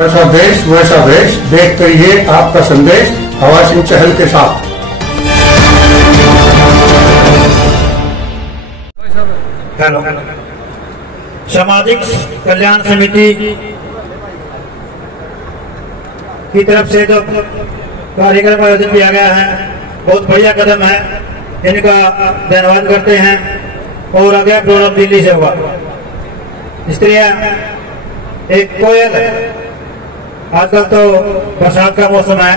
जैसा देश वैसा वेश, देख करिए आपका संदेश हवा सिंह चहल के साथ। हेलो, सामाजिक कल्याण समिति की तरफ से जो कार्यक्रम आयोजन किया गया है, बहुत बढ़िया कदम है, इनका धन्यवाद करते हैं। और अगला प्रोग्राम दिल्ली से हुआ। स्त्रियां एक कोयल, आजकल तो बरसात का मौसम है,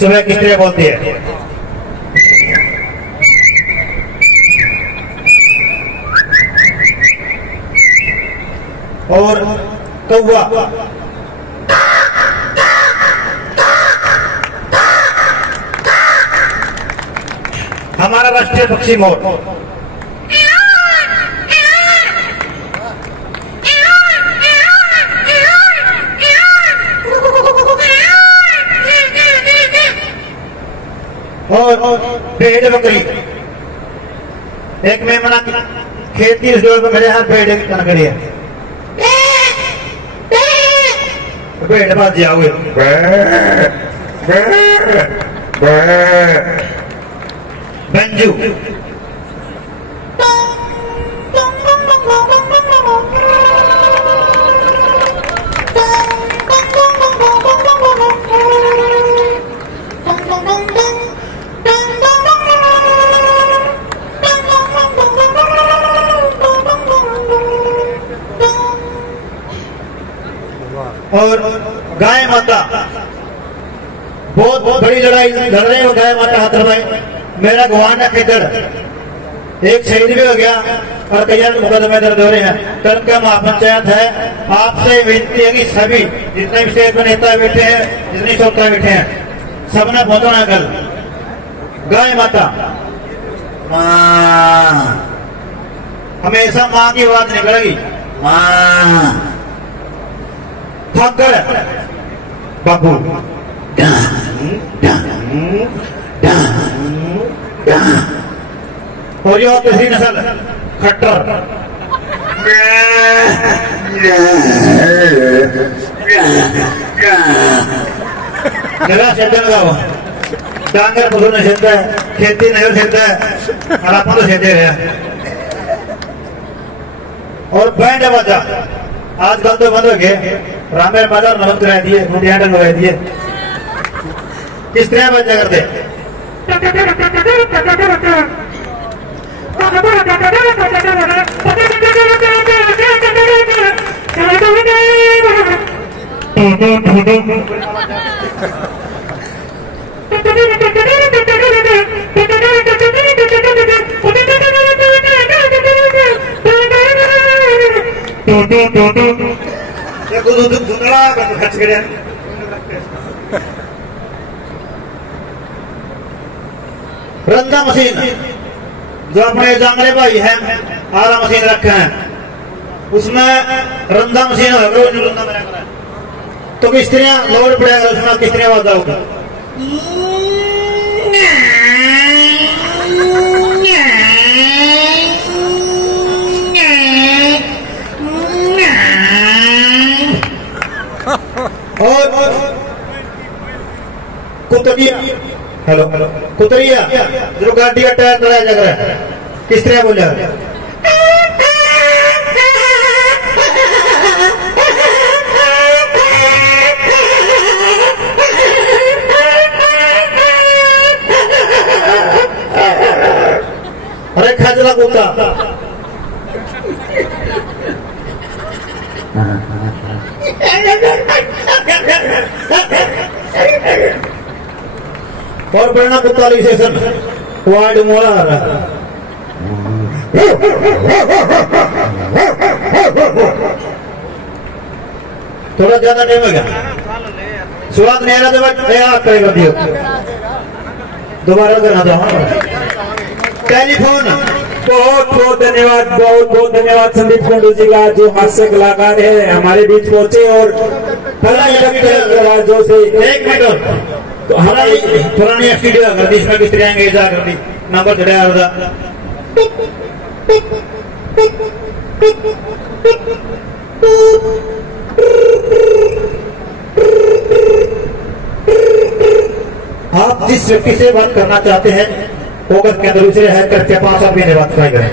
सुबह की स्त्रियां बोलती है। और कौवा हमारा राष्ट्रीय पक्षी मोर। और भेड़ बकरी, एक मेमना खेत की जोड़ पर मेरे हाथ भेड़ खड़ी है, भेड़ बात जाओगे बंजू। और गाय माता, बहुत बड़ी लड़ाई लड़ रहे हो गाय माता हाथ में। मेरा भगवान है खेतर, एक शहीद भी हो गया और कई मुकदमे दर्ज हो रहे हैं। कल का महापंचायत है, आपसे विनती है कि सभी जितने भी स्टेट में नेता बैठे हैं, जितने श्रोता बैठे हैं, सबने पहुंचना कल। गाय माता मां, हमेशा मां की आवाज निकलेगी, मां। फक्कर बाबू, और ये तीसरी नस्ल खट्टर, मेरा सेंटर लगाओ, डांगर पशु नहीं सेंता है, खेती नहीं सेंता है, और आप तो सेंते हैं। और बैंड बाजा आजकल तो बंद हो गए, रामेर बाजार नमक रह दिए, मुंडिया डंग रह दिए, किस तरह बच्चा करते। खर्च करें रंदा मशीन, जो अपने जांगड़े भाई हैं आरा मशीन रखे हैं, उसमें रंदा मशीन होगा तो किस तरह लोड पड़ेगा, उसमें किस तरह आवाज होगा। और कुतरिया, हेलो कुतरिया जो गाड़ी का टायर चलाया जा रहा है, किस तरह बोले। अरे खजला कुत्ता, और बढ़ना कुत्ता सेशन वार्ड मोला आ रहा है। थोड़ा ज्यादा टाइम हो गया, शुरुआत नहीं आ रहा, करेगा दियो दोबारा करना था। टेलीफोन, बहुत बहुत धन्यवाद, बहुत बहुत धन्यवाद संदीप कुंडू जी का, जो हास्य कलाकार है हमारे बीच पहुंचे और जो से। एक मिनट, तो हमारी पुरानी स्टूडियो कर दी, इसमें किस तरह एंगेज कर दी, नंबर चढ़ा होगा। आप जिस व्यक्ति से बात करना चाहते हैं वो अगर केंद्र दूसरे है कृपया 5 आप मेरे बात करें।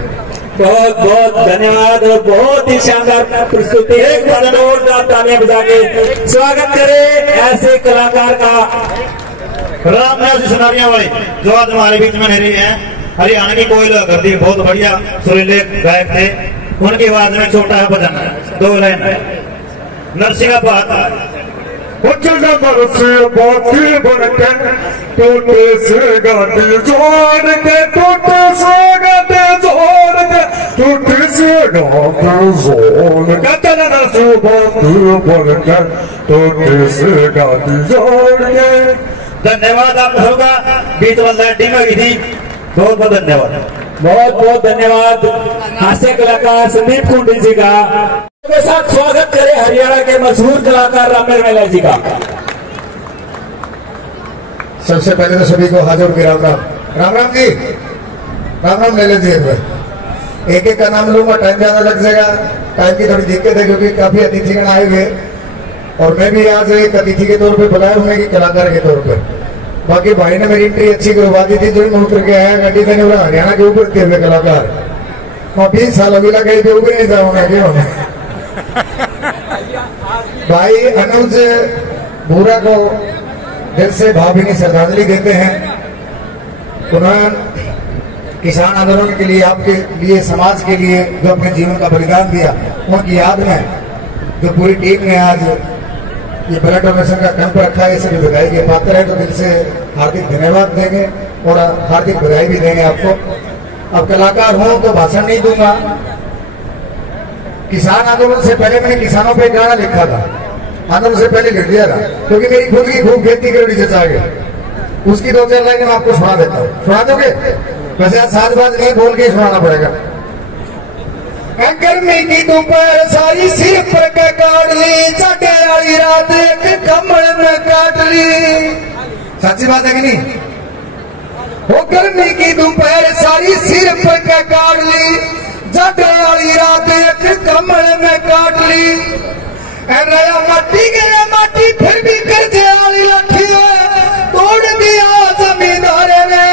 बहुत बहुत धन्यवाद और बहुत ही शानदार प्रस्तुति। एक बार जोरदार तालियां बजा के स्वागत करें ऐसे कलाकार का। रामनाथ जी सुनारिया वाले जो आज हमारे बीच में रहे हैं, हरियाणा की कोयल गर्दी बहुत बढ़िया सुरीले गायक थे। उनकी आवाज में छोटा है भजन 2 लाइन नरसिंहाबाद से बाती बनके टूटे से गाड़ी जोड़ के टूटे से गाड़ी जोड़ के टूटे से गाड़ी जोड़ के चलना से बाती बनके टूटे से गाड़ी जोड़ के। धन्यवाद आप होगा बीच वाला टीम हुई थी। बहुत बहुत धन्यवाद। बहुत बहुत धन्यवाद हास्य कलाकार संदीप कुंडी जी का। के साथ स्वागत करें हरियाणा के मशहूर कलाकार रामेर मेला जी का। सबसे पहले तो सभी को हाजिर की राम राम। राम राम जी, राम राम ले लीजिए। एक एक का नाम लूंगा, टाइम ज्यादा लग जाएगा। टाइम की थोड़ी दिक्कत है क्योंकि काफी अतिथिगण आए हुए और मैं भी आज एक अतिथि के तौर पे बुलाया हूं, कि कलाकार के तौर पे। बाकी भाई ने मेरी एंट्री अच्छी करवा दी थी, जो मुड़ करके आया गाड़ी देने वाला हरियाणा के ऊपर थे हुए कलाकार। मैं 20 साल अभी लगे थे, ऊपर नहीं जाऊंगा क्यों। भाई अनुज भूरा को दिल से भावभीनी श्रद्धांजलि देते हैं। उन्होंने किसान आंदोलन के लिए, आपके लिए, समाज के लिए जो अपने जीवन का बलिदान दिया, उनकी याद में जो पूरी टीम ने आज ये ब्लड डोनेशन का कैंप रखा है, सभी बधाई के पात्र है। तो दिल से हार्दिक धन्यवाद देंगे और हार्दिक बधाई भी देंगे आपको। अब कलाकार हूं तो भाषण नहीं दूंगा। किसान आंदोलन से पहले मैंने किसानों पे गाना लिखा था, आंदोलन से पहले लिख दिया था, क्योंकि मेरी खुद की खूब खेती करोड़ी जचा गई। उसकी 2-4 लाइनें मैं आपको सुना देता हूँ। सुना दोगे? वैसे आज साज-बाज नहीं, बोल के ही सुनाना पड़ेगा। गर्मी की दोपहर सारी सिर पर के काट ली, चटे वाली रात एक कमल में काट ली। सच्ची बात है कि नहीं? वो गर्मी की दोपहर सारी सिर पर के काट ली, चटे वाली रात एक कमल में काट ली। नया माटी गया माटी फिर भी कर्जे वाली लठी तोड़ दिया जमींदार ने।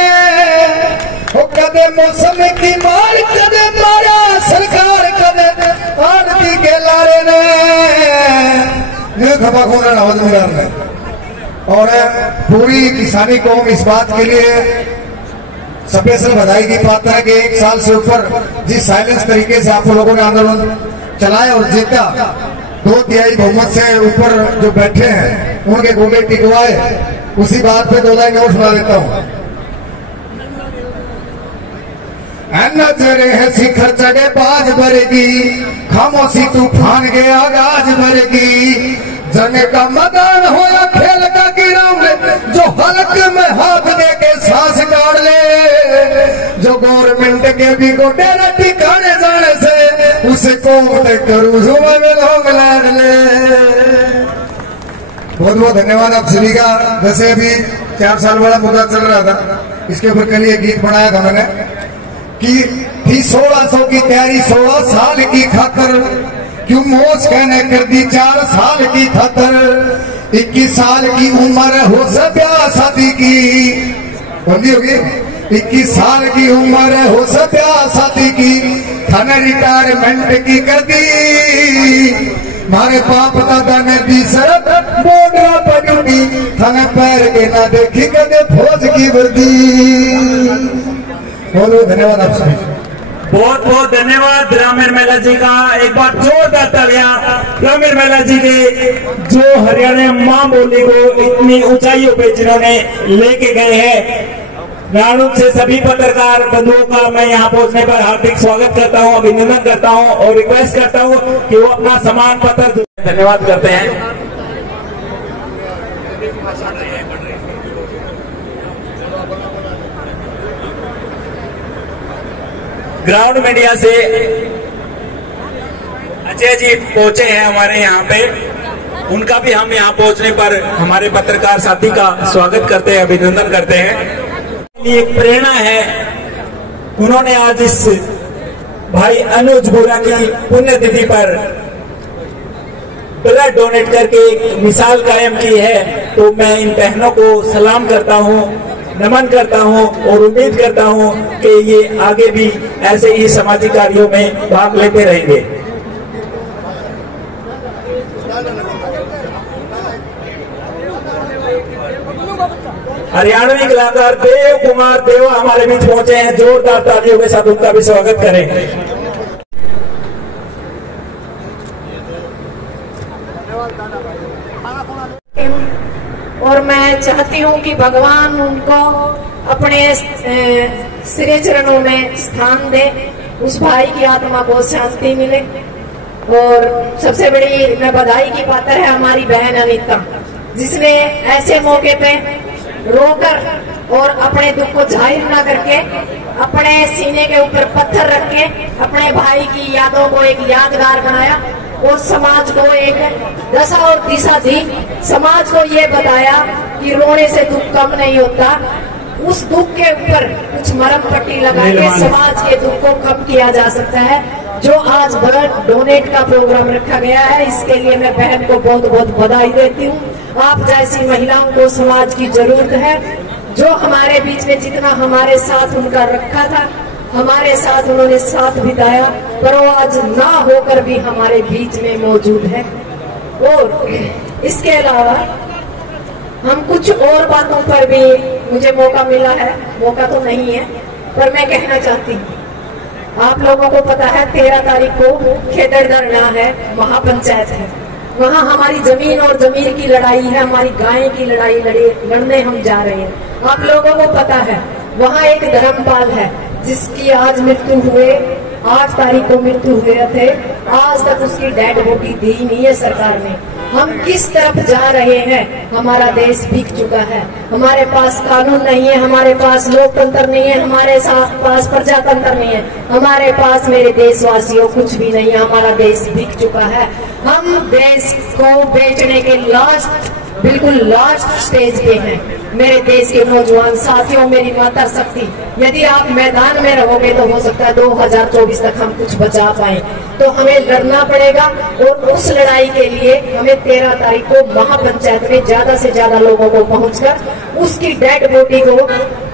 वो कदे मौसम की मार कदे मारा सरकार कदे आरती के लारे ने खपा खोना नवाज मिलार ने। और पूरी किसानी कौम इस बात के लिए स्पेशल बधाई की पात्र है कि 1 साल से ऊपर जिस साइलेंस तरीके से आप लोगों ने आंदोलन चलाया और जीता, 2/3 बहुमत से ऊपर जो बैठे हैं उनके गोले टिकवाए, उसी बात पे 2 लाइन और सुना देता हूँ। नजरे है शिखर चढ़े बाज भरेगी, खामोशी तूफान के आगाज भरेगी। जंग का मैदान हो या खेल का ग्राउंड, जो हलक में हाथ दे के सांस काट ले, जो गवर्नमेंट के भी गोटे ठिकाने जाने से उसे कौन करूँ में लोग लाद ले। बहुत बहुत धन्यवाद आप सभी का। जैसे अभी 4 साल वाला मुद्दा चल रहा था, इसके ऊपर कल ये गीत बनाया था मैंने कि थी 1600 की तैयारी 16 साल की खातर, क्यों मोश कहने कर दी 4 साल की खातर। 21 साल की उम्र हो सब ब्याह शादी की, बंदी होगी। 21 साल की उम्र हो सब ब्याह शादी की, थाने रिटायरमेंट की कर दी। मारे बाप दादा ने दी शरत बोडरा पड़ी, थाने पैर के ना देखी कदे फौज की वर्दी। बहुत बहुत धन्यवाद आप सभी। बहुत बहुत धन्यवाद रामेर मेला जी का। एक बार जोरदार तालियां रामेर मेला जी के, जो हरियाणा मां बोली को इतनी ऊंचाइयों पे जिन्होंने लेके गए हैं। राणुक से सभी पत्रकार बंधुओं का मैं यहाँ पहुंचने पर हार्दिक स्वागत करता हूँ, अभिनंदन करता हूँ और रिक्वेस्ट करता हूँ कि वो अपना सम्मान पत्र धन्यवाद करते हैं। ग्राउंड मीडिया से अजय जी पहुंचे हैं हमारे यहाँ पे, उनका भी हम यहाँ पहुंचने पर हमारे पत्रकार साथी का स्वागत करते हैं, अभिनंदन करते हैं। एक प्रेरणा है, उन्होंने आज इस भाई अनुज भूरा की पुण्यतिथि पर ब्लड डोनेट करके एक मिसाल कायम की है। तो मैं इन बहनों को सलाम करता हूँ, नमन करता हूँ और उम्मीद करता हूँ कि ये आगे भी ऐसे ही सामाजिक कार्यों में भाग लेते रहेंगे। हरियाणवी कलाकार देव कुमार देवा हमारे बीच पहुंचे हैं, जोरदार तालियों के साथ उनका भी स्वागत करें। और मैं चाहती हूँ कि भगवान उनको अपने श्री चरणों में स्थान दे, उस भाई की आत्मा को शांति मिले। और सबसे बड़ी मैं बधाई की पात्र है हमारी बहन अनीता, जिसने ऐसे मौके पे रोकर और अपने दुख को जाहिर न करके अपने सीने के ऊपर पत्थर रख के अपने भाई की यादों को एक यादगार बनाया और समाज को एक दशा और दिशा दी। समाज को ये बताया कि रोने से दुख कम नहीं होता, उस दुख के ऊपर कुछ मरहम पट्टी लगा के समाज के दुख को कम किया जा सकता है। जो आज ब्लड डोनेट का प्रोग्राम रखा गया है, इसके लिए मैं बहन को बहुत बहुत बधाई देती हूँ। आप जैसी महिलाओं को समाज की जरूरत है, जो हमारे बीच में जितना हमारे साथ उनका रखा था, हमारे साथ उन्होंने साथ बिताया, पर वो आज ना होकर भी हमारे बीच में मौजूद है। और इसके अलावा हम कुछ और बातों पर भी मुझे मौका मिला है, मौका तो नहीं है पर मैं कहना चाहती हूँ। आप लोगों को पता है 13 तारीख को खेदड़ धरना है, महापंचायत है, वहाँ हमारी जमीन और जमीन की लड़ाई है, हमारी गाय की लड़ाई लड़ने हम जा रहे हैं। आप लोगों को पता है वहाँ एक धर्मपाल है जिसकी आज मृत्यु हुए, 8 तारीख को मृत्यु हुए थे, आज तक उसकी डेड बॉडी दी नहीं है सरकार ने। हम किस तरफ जा रहे हैं? हमारा देश बिक चुका है, हमारे पास कानून नहीं है, हमारे पास लोकतंत्र नहीं है, हमारे पास प्रजातंत्र नहीं है, हमारे पास मेरे देशवासियों कुछ भी नहीं है, हमारा देश बिक चुका है। हम देश को बेचने के बिल्कुल लास्ट स्टेज पे हैं। मेरे देश के नौजवान साथियों, मेरी माता शक्ति, यदि आप मैदान में रहोगे तो हो सकता है 2024 तक हम कुछ बचा पाए। तो हमें लड़ना पड़ेगा और उस लड़ाई के लिए हमें 13 तारीख को महापंचायत में ज्यादा से ज्यादा लोगों को पहुंचकर उसकी डेड बॉडी को,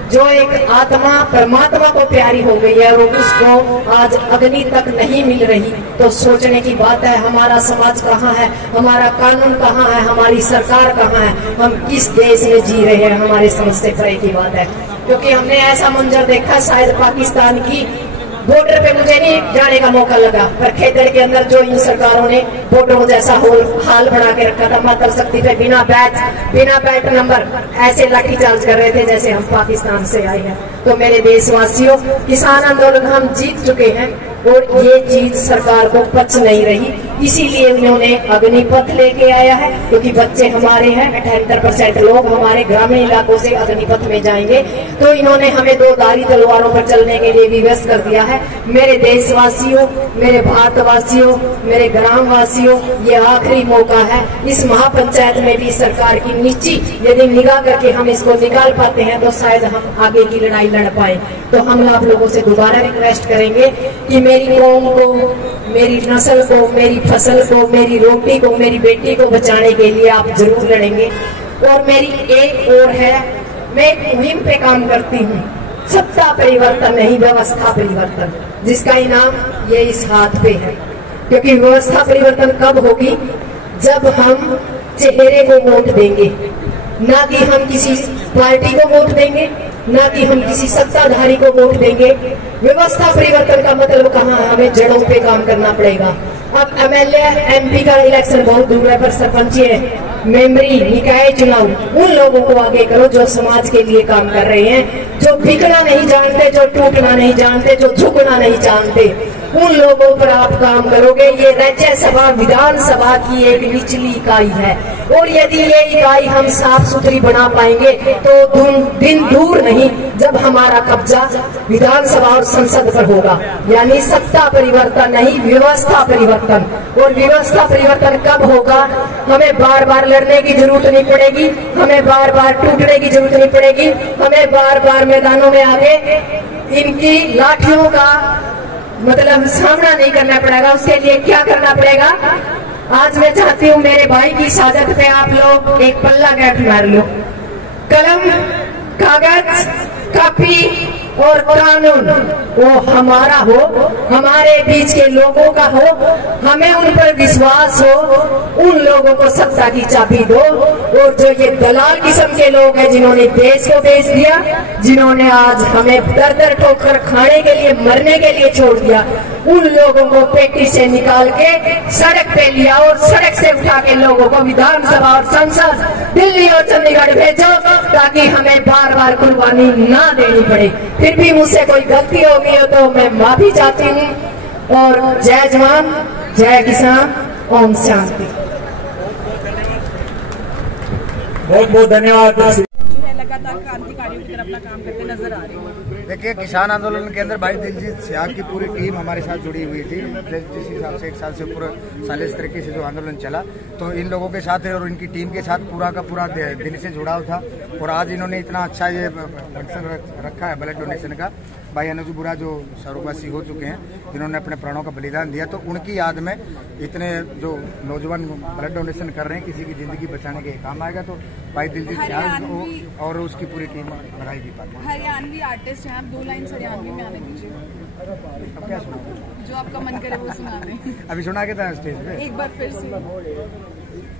जो एक आत्मा परमात्मा को प्यारी हो गई है और उसको आज अग्नि तक नहीं मिल रही, तो सोचने की बात है। हमारा समाज कहाँ है, हमारा कानून कहाँ है, हमारी सरकार कहाँ है, हम किस देश में जी रहे हैं, हमारे समझ से परे की बात है। क्योंकि हमने ऐसा मंजर देखा, शायद पाकिस्तान की बॉर्डर पे मुझे नहीं जाने का मौका लगा, पर खेतड़ के अंदर जो इन सरकारों ने बॉर्डर जैसा हाल बना के रखा था, मातृ शक्ति पे बिना बैच नंबर ऐसे लाठीचार्ज कर रहे थे जैसे हम पाकिस्तान से आए हैं। तो मेरे देशवासियों, किसान आंदोलन हम जीत चुके हैं और ये चीज सरकार को पच नहीं रही, इसीलिए उन्होंने अग्निपथ लेके आया है। क्योंकि बच्चे हमारे हैं, 78% लोग हमारे ग्रामीण इलाकों से अग्निपथ में जाएंगे, तो इन्होंने हमें 2 धारी तलवारों पर चलने के लिए विवश कर दिया है। मेरे देशवासियों, मेरे भारतवासियों, मेरे ग्रामवासियों, ये आखिरी मौका है। इस महापंचायत में भी सरकार की नीची यदि निगाह करके हम इसको निकाल पाते हैं तो शायद हम आगे की लड़ाई लड़ पाए। तो हम आप लोगों से दोबारा रिक्वेस्ट करेंगे कि मेरी कौम को, मेरी नस्ल को, मेरी फसल को, मेरी रोटी को, मेरी बेटी को बचाने के लिए आप जरूर लड़ेंगे। और मेरी एक और है, मैं एक मुहिम पे काम करती हूँ, सत्ता परिवर्तन नहीं, व्यवस्था परिवर्तन, जिसका इनाम ये इस हाथ पे है। क्योंकि व्यवस्था परिवर्तन कब होगी? जब हम चेहरे को वोट देंगे, ना कि हम किसी पार्टी को वोट देंगे, ना कि हम किसी सत्ताधारी को वोट देंगे। व्यवस्था परिवर्तन का मतलब कहाँ है? हमें जड़ों पे काम करना पड़ेगा। अब एमएलए एमपी का इलेक्शन बहुत दूर है, पर सरपंच मेंबरी निकाय चुनाव उन लोगों को आगे करो जो समाज के लिए काम कर रहे हैं, जो बिकना नहीं जानते, जो टूटना नहीं जानते, जो झुकना नहीं जानते, उन लोगों पर आप काम करोगे। ये राज्यसभा विधानसभा की एक निचली इकाई है और यदि ये इकाई हम साफ सुथरी बना पाएंगे तो दिन दूर नहीं जब हमारा कब्जा विधानसभा और संसद पर होगा। यानी सत्ता परिवर्तन नहीं, व्यवस्था परिवर्तन। और व्यवस्था परिवर्तन कब होगा? हमें बार बार लड़ने की जरूरत नहीं पड़ेगी, हमें बार बार टूटने की जरूरत नहीं पड़ेगी, हमें बार बार मैदानों में आके इनकी लाठियों का मतलब सामना नहीं करना पड़ेगा। उसके लिए क्या करना पड़ेगा? आज मैं चाहती हूँ मेरे भाई की शहादत पे आप लोग एक पल्ला गैप मार लो। कलम, कागज, कॉपी और कानून वो हमारा हो, हमारे बीच के लोगों का हो, हमें उन पर विश्वास हो, उन लोगों को सत्ता की चाबी दो। और जो ये दलाल किस्म के लोग हैं जिन्होंने देश को बेच दिया, जिन्होंने आज हमें दर दर ठोकर खाने के लिए, मरने के लिए छोड़ दिया, उन लोगों को पेटी से निकाल के सड़क पे लिया और सड़क से उठा के लोगों को विधानसभा और संसद दिल्ली और चंडीगढ़ भेजो, ताकि हमें बार बार कुर्बानी ना देनी पड़े। फिर भी मुझसे कोई गलती हो गई हो तो मैं माफी चाहती हूँ। और जय जवान, जय किसान, ओम शांति। बहुत बहुत धन्यवाद। लगातार क्रांतिकारियों की तरफ अपना काम करते नजर आ रहे हैं। देखिए, किसान आंदोलन के अंदर भाई दिलजीत सियाग की पूरी टीम हमारे साथ जुड़ी हुई थी। जिस हिसाब से 1 साल से ऊपर साल इस तरीके से जो आंदोलन चला, तो इन लोगों के साथ और इनकी टीम के साथ पूरा का पूरा दिल से जुड़ाव था। और आज इन्होंने इतना अच्छा ये फंक्शन रखा है ब्लड डोनेशन का। भाई अनुज बुरा जो स्वर्गवासी हो चुके हैं, जिन्होंने अपने प्राणों का बलिदान दिया, तो उनकी याद में इतने जो नौजवान ब्लड डोनेशन कर रहे हैं, किसी की जिंदगी बचाने के काम आएगा। तो भाई दिलजीत सियाग और उसकी पूरी टीम लगाई दी पाती। हरियाणवी आर्टिस्ट हैं आप, 2 लाइन हरियाणवी में आने दीजिए। अब क्या सुना, जो आपका मन करे वो सुना दें। अभी सुना के था स्टेज पे, एक बार फिर से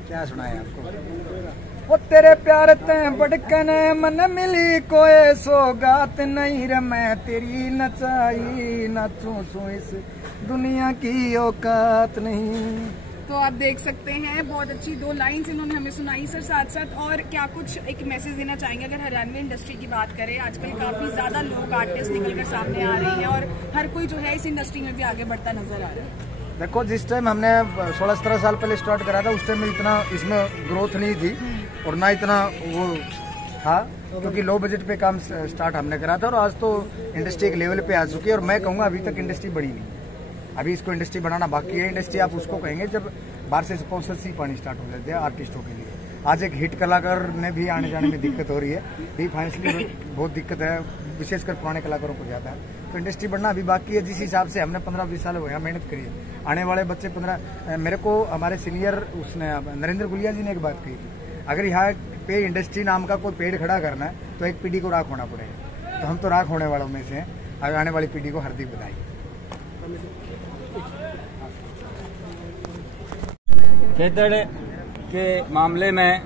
क्या सुनाए आपको? वो तेरे प्यार ते बड़कन मन मिली कोई सौगात नहीं रे, मैं तेरी नचाई नाचूं सो इस दुनिया की औकात नहीं। तो आप देख सकते हैं बहुत अच्छी 2 लाइन्स इन्होंने हमें सुनाई सर। साथ साथ और क्या कुछ एक मैसेज देना चाहेंगे? अगर हरियाणवी इंडस्ट्री की बात करें, आजकल काफी ज्यादा लोग आर्टिस्ट निकलकर सामने आ रहे हैं और हर कोई जो है इस इंडस्ट्री में भी आगे बढ़ता नजर आ रहा है। देखो, जिस टाइम हमने 16-17 साल पहले स्टार्ट करा था, उस टाइम में इतना इसमें ग्रोथ नहीं थी और ना इतना वो था, क्योंकि लो बजट पे काम स्टार्ट हमने करा था। और आज तो इंडस्ट्री एक लेवल पे आ चुकी है। और मैं कहूँगा अभी तक इंडस्ट्री बढ़ी नहीं, अभी इसको इंडस्ट्री बनाना बाकी है। इंडस्ट्री आप उसको कहेंगे जब बाहर से स्पॉन्सरशिप आनी स्टार्ट हो जाती है आर्टिस्टों के लिए। आज एक हिट कलाकार ने भी आने जाने में दिक्कत हो रही है, भी फाइनेंशियली बहुत दिक्कत है, विशेषकर पुराने कलाकारों को ज्यादा है। तो इंडस्ट्री बढ़ना अभी बाकी है। जिस हिसाब से हमने 15-20 साल हुए मेहनत करी है, आने वाले बच्चे 15 मेरे को हमारे सीनियर उसने नरेंद्र गुलिया जी ने एक बात कही थी, अगर यहाँ पे इंडस्ट्री नाम का कोई पेड़ खड़ा करना है तो एक पीढ़ी को राख होना पड़ेगा। तो हम तो राख होने वालों में से हैं। आने वाली पीढ़ी को हार्दिक बधाई। खेतड़ के मामले में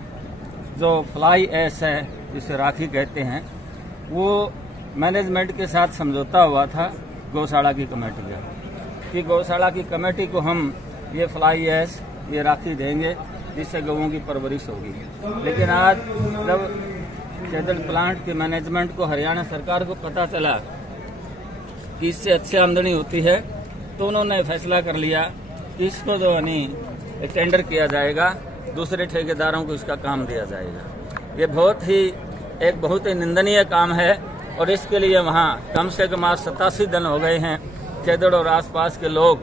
जो फ्लाई ऐश है, जिसे राखी कहते हैं, वो मैनेजमेंट के साथ समझौता हुआ था गौशाला की कमेटी का, कि गौशाला की कमेटी को हम ये फ्लाई ऐश, ये राखी देंगे जिससे गौओं की परवरिश होगी। लेकिन आज जब खेतड़ प्लांट के मैनेजमेंट को, हरियाणा सरकार को पता चला कि इससे अच्छी आमदनी होती है, तो उन्होंने फैसला कर लिया कि इसको जो टेंडर किया जाएगा, दूसरे ठेकेदारों को इसका काम दिया जाएगा। ये बहुत ही निंदनीय काम है। और इसके लिए वहाँ कम से कम आज 87 दिन हो गए हैं। खेतड़ और आसपास के लोग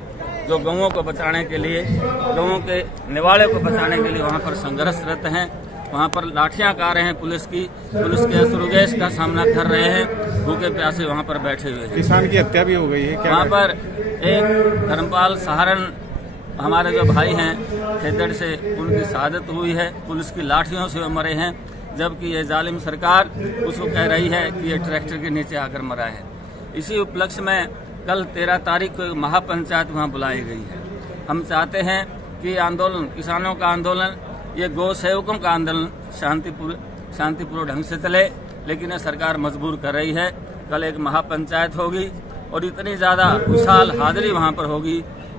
जो गौओं को बचाने के लिए, गौओं के निवाले को बचाने के लिए वहाँ पर संघर्षरत हैं। वहाँ पर लाठियां खा रहे हैं पुलिस के असुरगैस का सामना कर रहे हैं, भूखे प्यासे वहाँ पर बैठे हुए हैं। किसान की हत्या भी हो गई है क्या? वहाँ पर एक धर्मपाल सहारण हमारे जो भाई हैं खेतड़ से, उनकी शहादत हुई है, पुलिस की लाठियों से वो मरे हैं। जबकि ये जालिम सरकार उसको कह रही है कि ये ट्रैक्टर के नीचे आकर मरा है। इसी उपलक्ष्य में कल 13 तारीख को एक महापंचायत वहाँ बुलाई गई है। हम चाहते हैं कि आंदोलन, किसानों का आंदोलन, ये गौ सेवकों का आंदोलन शांतिपूर्ण ढंग से चले, लेकिन सरकार मजबूर कर रही है। कल एक महापंचायत होगी और इतनी ज्यादा विशाल हाजिरी वहाँ पर होगी,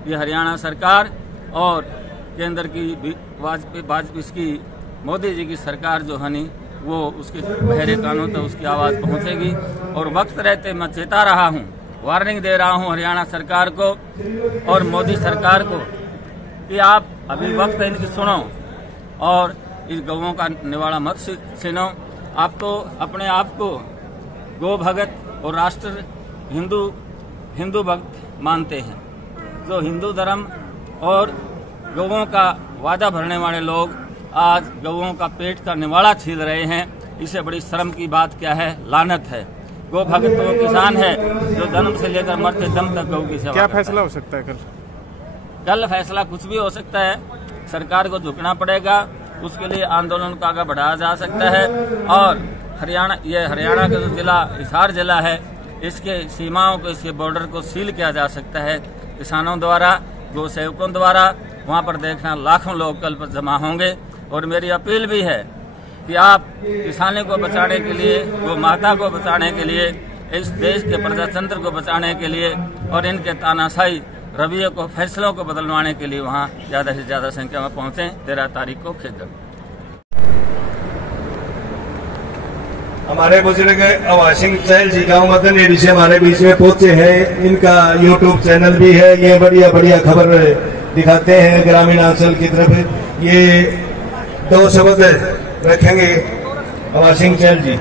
ये हरियाणा सरकार और केंद्र की वाजपेयी की मोदी जी की सरकार जो है वो उसके बहरे कानों तक उसकी आवाज पहुंचेगी। और वक्त रहते मैं चेता रहा हूं, वार्निंग दे रहा हूं हरियाणा सरकार को और मोदी सरकार को कि आप अभी वक्त इनकी सुनो और इस गौओं का निवाड़ा मत छीनो। आप तो अपने आप को गौ भगत और राष्ट्र हिंदू भक्त मानते हैं। जो हिंदू धर्म और गौओं का वादा भरने वाले लोग आज गौओं का पेट का निवाड़ा छील रहे हैं, इससे बड़ी शर्म की बात क्या है? लानत है। गौ भगत तो किसान है जो जन्म से लेकर मरते दम तक गौ की सेवा। क्या फैसला हो सकता है कल? कल फैसला कुछ भी हो सकता है। सरकार को झुकना पड़ेगा। उसके लिए आंदोलन को आगे बढ़ाया जा सकता है। और हरियाणा का जो जिला हिसार जिला है, इसके सीमाओं को, इसके बॉर्डर को सील किया जा सकता है किसानों द्वारा, गौ सेवकों द्वारा। वहां पर देखना लाखों लोग कल पर जमा होंगे। और मेरी अपील भी है कि आप किसानों को बचाने के लिए, गौ माता को बचाने के लिए, इस देश के प्रजातंत्र को बचाने के लिए और इनके तानाशाही रवैये को, फैसलों को बदलवाने के लिए वहाँ ज्यादा से ज्यादा संख्या में पहुंचे 13 तारीख को खेदड़। हमारे बुजुर्ग अवाज सिंह चहल जी गाँव मदन से हमारे बीच में पहुंचे हैं। इनका यूट्यूब चैनल भी है। ये बढ़िया खबर दिखाते हैं ग्रामीण अंचल की तरफ। ये 2 शब्द रखेंगे अवाज सिंह चहल जी।